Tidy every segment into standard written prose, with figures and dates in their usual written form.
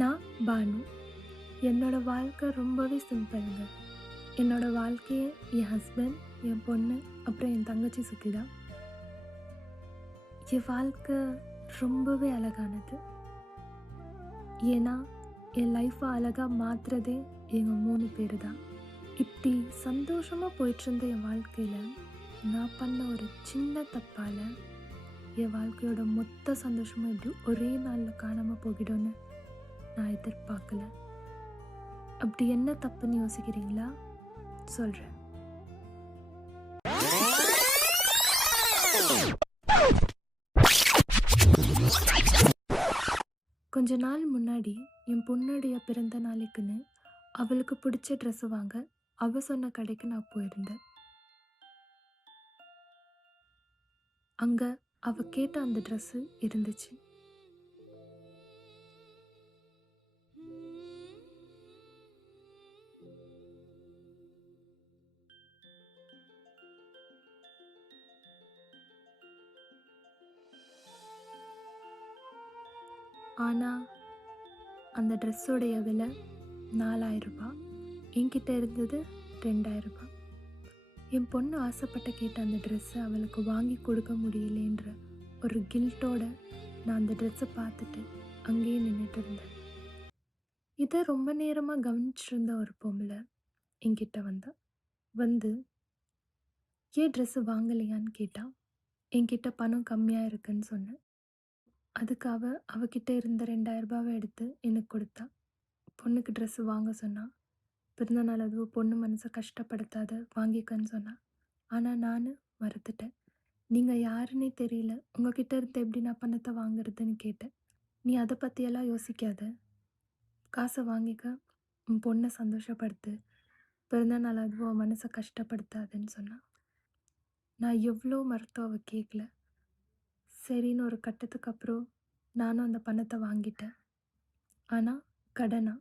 நான் பானு. என்னோட வாழ்க்கை ரொம்பவே சிம்பிளுங்க. என்னோட வாழ்க்கையை என் ஹஸ்பண்ட், என் பொண்ணு, அப்புறம் என் தங்கச்சி சுற்றி தான். என் வாழ்க்கை ரொம்பவே அழகானது. ஏன்னா என் லைஃப்பை அழகாக மாற்றுறதே எங்கள் 3 பேர் தான். இப்படி சந்தோஷமாக போயிட்டுருந்த என் வாழ்க்கையில் நான் பண்ண ஒரு சின்ன தப்பால் என் வாழ்க்கையோட மொத்த சந்தோஷமும் இப்படி ஒரே நாளில் காணாமல் போகிடும்னு நான் எதிர்பார்க்கல. அப்படி என்ன தப்புன்னு யோசிக்கிறீங்களா? சொல்கிறேன். கொஞ்ச நாள் முன்னாடி என் பொண்ணுடைய பிறந்த நாளைக்குன்னு அவளுக்கு பிடிச்ச ட்ரெஸ்ஸு வாங்க அவ சொன்ன கடைக்கு நான் போயிருந்தேன். அங்கே அவ கேட்ட அந்த ட்ரெஸ்ஸு இருந்துச்சு. ஆனால் அந்த ட்ரெஸ்ஸோடைய விலை 4000 ரூபாய். என்கிட்ட இருந்தது 2000 ரூபாய். என் பொண்ணு ஆசைப்பட்ட கேட்ட அந்த ட்ரெஸ்ஸை அவளுக்கு வாங்கி கொடுக்க முடியலேன்ற ஒரு கில்ட்டோட நான் அந்த ட்ரெஸ்ஸை பார்த்துட்டு அங்கேயே நின்றுட்டு இருந்தேன். இதை ரொம்ப நேரமாக கவனிச்சிருந்த ஒரு பொம்பளை என்கிட்ட வந்து ஏன் ட்ரெஸ்ஸு வாங்கலையான்னு கேட்டான். என்கிட்ட பணம் கம்மியாக இருக்குன்னு சொன்னேன். அதுக்கு அவகிட்ட இருந்த 2000 ரூபாவை எடுத்து எனக்கு கொடுத்தா. பொண்ணுக்கு ட்ரெஸ்ஸு வாங்க சொன்னான். பிறந்தநாள் அதுவும் பொண்ணு மனசை கஷ்டப்படுத்தாத, வாங்கிக்கன்னு சொன்னான். ஆனால் நான் மறுத்துட்டேன். நீங்கள் யாருன்னே தெரியல, உங்ககிட்ட இருந்து எப்படி நான் பணத்தை வாங்குறதுன்னு கேட்டேன். நீ அதை பற்றியெல்லாம் யோசிக்காத, காசை வாங்கிக்க, உன் பொண்ணை சந்தோஷப்படுத்து, பிறந்தநாள் அதுவும் அவன் மனசை கஷ்டப்படுத்தாதுன்னு சொன்னான். நான் எவ்வளோ மறுத்தோம், அவள் கேட்கல. சரின்னு ஒரு கட்டத்துக்கு அப்புறம் நானும் அந்த பணத்தை வாங்கிட்டேன். ஆனால் கடனா.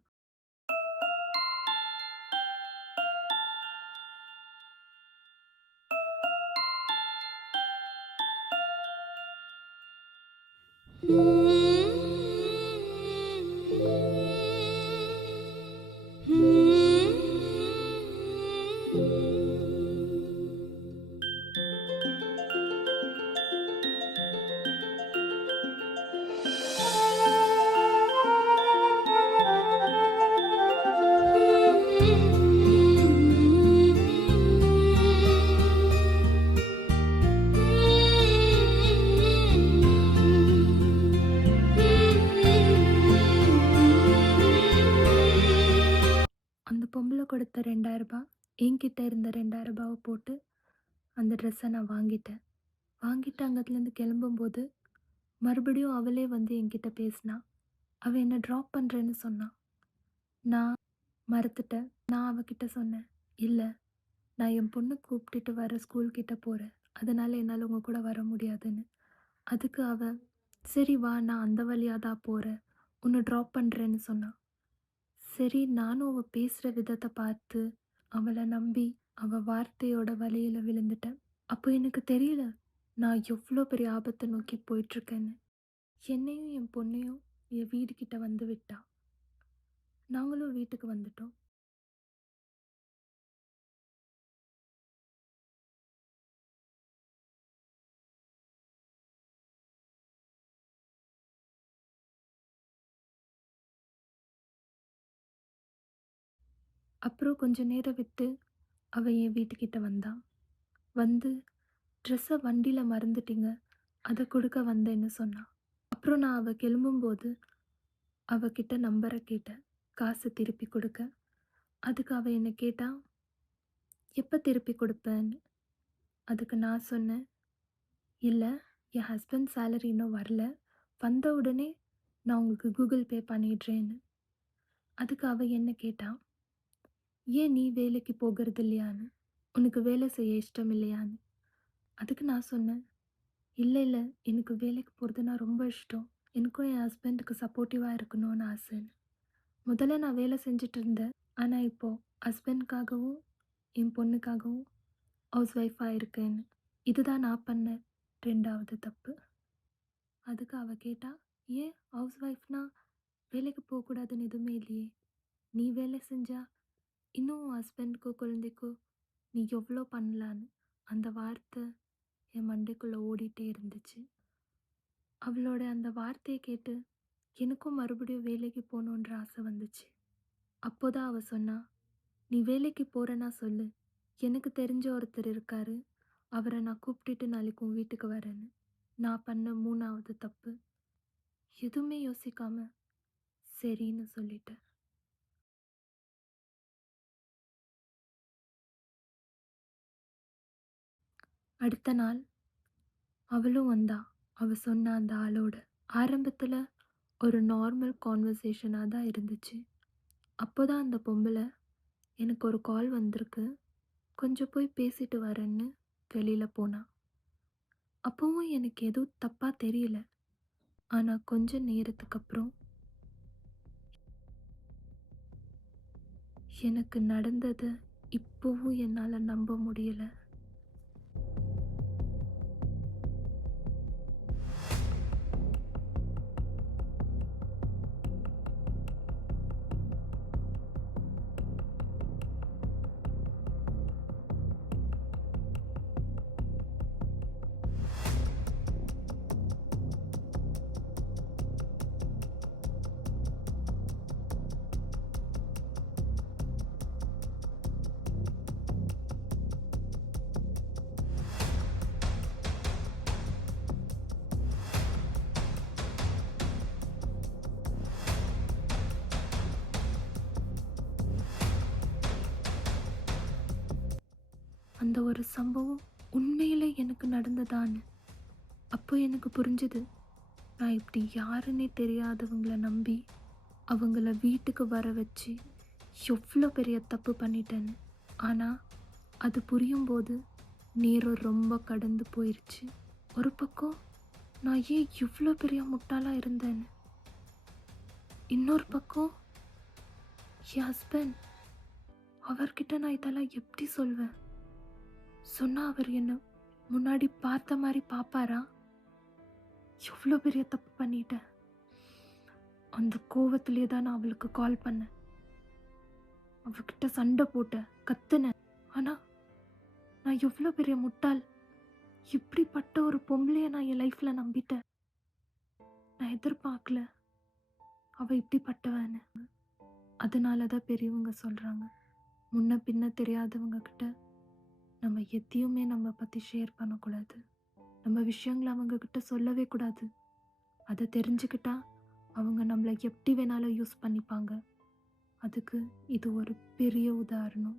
என்கிட்ட இருந்த ரூ. 2000 போட்டு அந்த ட்ரெஸ்ஸ நான் வாங்கிட்டேன். வாங்கிட்டு அங்கத்துலேருந்து கிளம்பும்போது, மறுபடியும் அவளே வந்து என்கிட்ட பேசினா. அவ என்ன ட்ராப் பண்றேன்னு சொன்னா. நான் மறுத்துட்டேன். நான் அவகிட்ட சொன்னேன், "இல்ல, நான் என் பொண்ணு கூப்பிட்டுட்டு வர ஸ்கூல் கிட்ட போறேன். அதனால என்னால உங்க கூட வர முடியாதுன்னு." அதுக்கு அவ, "சரி வா, நான் அந்த வழியா தான் போறேன். உன்ன ட்ராப் பண்றேன்னு" சொன்னா. சரி, நானும் அவ பேசுற விதத்த பார்த்து, அவள நம்பி, அவ வார்த்தையோட வலையில விழுந்துட்டேன். அப்போ எனக்கு தெரியல, நான் எவ்ளோ பெரிய ஆபத்த நோக்கி போயிட்டுருக்கேன்னு. என்னையும் என் பொண்ணையும் என் வீடு கிட்ட வந்து விட்டா. நாங்களும் வீட்டுக்கு வந்துட்டோம். அப்புறம் கொஞ்ச நேரம் விட்டு அவ என் வீட்டுக்கிட்ட வந்தா. வந்து, "ட்ரெஸ்ஸ வண்டியில மறந்துட்டீங்க. அத குடுக்க வந்தேன்னு" சொன்னா. அப்புறம் நான் அவ கிளம்பும்போது அவ கிட்ட நம்பர கேட்டேன். காசு திருப்பி குடுக்க. அதுக்கு அவ என்ன கேட்டா, "எப்ப திருப்பி குடுப்பேன்னு?" அதுக்கு நான் சொன்னேன், "இல்ல, என் ஹஸ்பண்ட் சேலரி இன்னும் வரல. வந்த உடனே நான் உங்களுக்கு கூகுள் பே பண்ணிடுறேன்னு." அதுக்கு அவ என்ன கேட்டா, "ஏன் நீ வேலைக்கு போகிறது இல்லையான்னு? உனக்கு வேலை செய்ய இஷ்டம் இல்லையான்னு?" அதுக்கு நான் சொன்னேன், "இல்ல, இல்ல, எனக்கு வேலைக்கு போறதுன்னா ரொம்ப இஷ்டம். எனக்கும் என் ஹஸ்பண்டுக்கு சப்போர்ட்டிவா இருக்கணும்னு ஆசைன்னு." முதல்ல நான் வேலை செஞ்சுட்டு இருந்தேன். ஆனா இப்போ ஹஸ்பண்ட்காகவும், என் பொண்ணுக்காகவும் ஹவுஸ் ஒய்ஃபா இருக்கேன்னு. இதுதான் நான் பண்ண 2வது தப்பு. அதுக்கு அவ கேட்டா, "ஏன் ஹவுஸ் ஒய்ஃப்னா வேலைக்கு போகக்கூடாதுன்னு எதுவுமே இல்லையே? நீ வேலை செஞ்சா இன்னும் உன் ஹஸ்பண்டுக்கோ, குழந்தைக்கோ நீ எவ்வளோ பண்ணலான்னு." அந்த வார்த்தை என் மண்டைக்குள்ள ஓடிட்டே இருந்துச்சு. அவளோட அந்த வார்த்தைய கேட்டு எனக்கும் மறுபடியும் வேலைக்கு போகணுன்ற ஆசை வந்துச்சு. அப்போதான் அவ சொன்னா, "நீ வேலைக்கு போறேன்னா சொல்லு. எனக்கு தெரிஞ்ச ஒருத்தர் இருக்காரு. அவர நான் கூப்பிட்டுட்டு நாளைக்கு உன் வீட்டுக்கு வரேன்னு." நான் பண்ண 3வது தப்பு. எதுவுமே யோசிக்காம சரின்னு சொல்லிட்டேன். அடுத்த நாள் அவளும் வந்தா. அவ சொன்ன அந்த ஆளோட. ஆரம்பத்துல ஒரு நார்மல் கான்வர்சேஷனா தான் இருந்துச்சு. அப்போதான் அந்த பொம்பள, "எனக்கு ஒரு கால் வந்திருக்கு. கொஞ்சம் போய் பேசிட்டு வரேன்னு" வெளியில போனா. அப்பவும் எனக்கு எதுவும் தப்பா தெரியல. ஆனா கொஞ்ச நேரத்துக்கு அப்புறம் எனக்கு நடந்தத இப்பவும் என்னால நம்ப முடியல. அந்த ஒரு சம்பவம் உண்மையிலே எனக்கு நடந்ததான்னு. அப்போ எனக்கு புரிஞ்சுது. நான் இப்படி யாருன்னே தெரியாதவங்கள நம்பி, அவங்கள வீட்டுக்கு வர வச்சு, எவ்ளோ பெரிய தப்பு பண்ணிட்டேன்னு. ஆனா, அது புரியும்போது நேரம் ரொம்ப கடந்து போயிருச்சு. ஒரு பக்கம் நான் ஏன் இவ்ளோ பெரிய முட்டாளா இருந்தேன்னு. இன்னொரு பக்கம் என் ஹஸ்பண்ட், அவர்கிட்ட நான் இதெல்லாம் எப்படி சொல்வேன்? சொன்னா அவர் என்ன முன்னாடி பார்த்த மாரி பார்ப்பாரா? எவ்ளோ பெரிய தப்பு பண்ணிட்டேன். அந்த கோவத்திலே தான் நான் அவளுக்கு கால் பண்ணேன். அவகிட்ட சண்டை போட்டேன், கத்துனேன். ஆனா, நான் எவ்ளோ பெரிய முட்டாள். இப்படிப்பட்ட ஒரு பொம்பளைய நான் என் லைஃப்ல நம்பிட்டேன். நான் எதிர்பார்க்கல அவ இப்படிப்பட்டவன்னு. அதனால தான் பெரியவங்க சொல்றாங்க, முன்ன பின்ன தெரியாதவங்க கிட்ட நம்ம எதையுமே நம்ம பத்தி ஷேர் பண்ணக்கூடாது. நம்ம விஷயங்கள அவங்க கிட்ட சொல்லவே கூடாது. அத தெரிஞ்சுக்கிட்டா அவங்க நம்மள எப்படி வேணாலும் யூஸ் பண்ணிப்பாங்க. அதுக்கு இது ஒரு பெரிய உதாரணம்.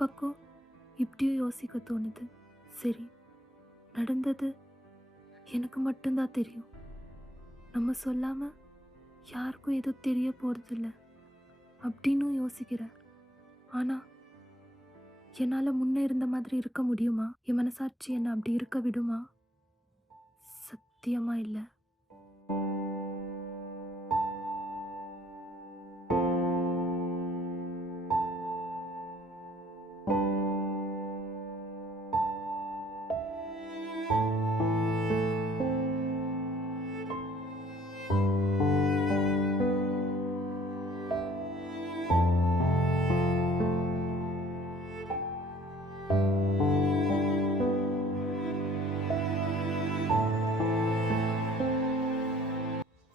பக்கம் இப்படியும் யோசிக்க தோணுது. சரி, நடந்தது எனக்கு மட்டும்தான் தெரியும். நம்ம சொல்லாம யாருக்கும் எதுவும் தெரிய போறதில்ல அப்படின்னும் யோசிக்கிறேன். ஆனா என்னால முன்ன இருந்த மாதிரி இருக்க முடியுமா? என் மனசாட்சி என்ன அப்படி இருக்க விடுமா? சத்தியமா இல்ல.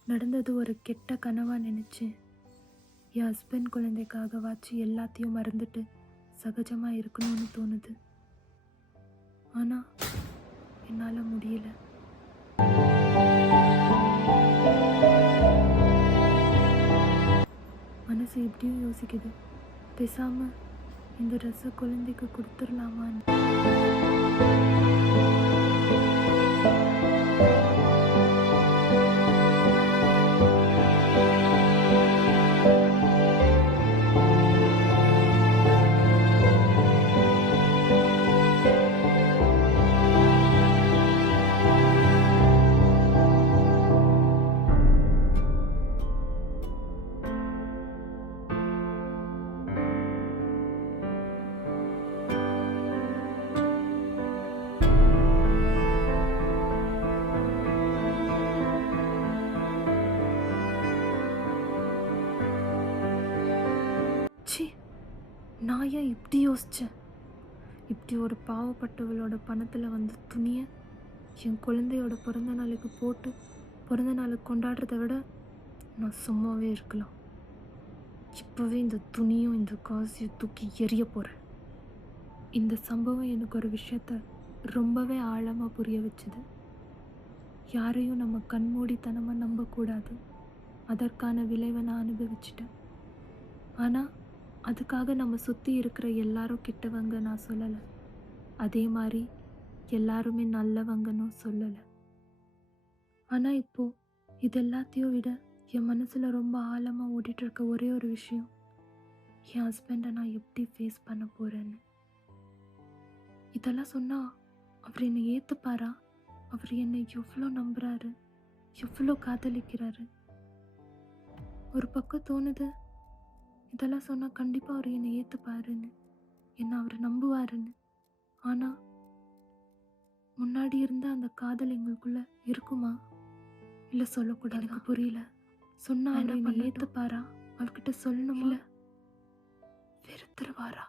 நடந்தது ஒரு கெட்ட கனவா நினைச்சு என் ஹஸ்பண்ட் குழந்தைக்காகவாச்சு எல்லாத்தையும் மறந்துட்டு சகஜமா இருக்கணும்னு தோணுது. ஆனா என்னால முடியல. மனசு இப்படியும் யோசிக்குது, பேசாம இந்த ட்ரெஸ்ஸை குழந்தைக்கு கொடுத்துடலாமான்னு. ச்சீ, நான் ஏன் இப்படி யோசிச்சேன்? இப்படி ஒரு பாவப்பட்டவளோட பணத்தில் வந்த துணியை என் குழந்தையோட பிறந்த நாளுக்கு போட்டு பிறந்த நாளுக்கு கொண்டாடுறத விட நான் சும்மாவே இருக்கலாம். இப்போவே இந்த துணியும் இந்த காசையும் தூக்கி எறிய போகிறேன். இந்த சம்பவம் எனக்கு ஒரு விஷயத்த ரொம்பவே ஆழமாக புரிய வச்சுது. யாரையும் நம்ம கண்மூடித்தனமாக நம்பக்கூடாது. அதற்கான விளைவை நான் அனுபவிச்சிட்டேன். ஆனால் அதுக்காக நம்ம சுற்றி இருக்கிற எல்லாரும் கெட்டவங்க நான் சொல்லலை. அதே மாதிரி எல்லாருமே நல்லவங்கன்னு சொல்லலை. ஆனால் இப்போது இது எல்லாத்தையும் விட என் மனசில் ரொம்ப ஆழமாக ஓடிட்டுருக்க ஒரே ஒரு விஷயம், என் ஹஸ்பண்டை நான் எப்படி ஃபேஸ் பண்ண போகிறேன்னு. இதெல்லாம் சொன்னால் அவர் என்னை ஏற்றுப்பாரா? அவர் என்னை எவ்வளோ நம்புகிறாரு, எவ்வளோ காதலிக்கிறாரு. ஒரு பக்கம் தோணுது, இதெல்லாம் சொன்னால் கண்டிப்பாக அவர் என்னை ஏற்றுப்பாருன்னு, என்னை அவர் நம்புவாருன்னு. ஆனால் முன்னாடி இருந்த அந்த காதல் எங்களுக்குள்ள இருக்குமா? இல்லை சொல்லக்கூடாது. எனக்கு புரியல. சொன்னா அவர் என்னை ஏற்றுப்பாரா? அவர்கிட்ட சொல்லணுமா? இல்லை வெறுத்துருவாரா?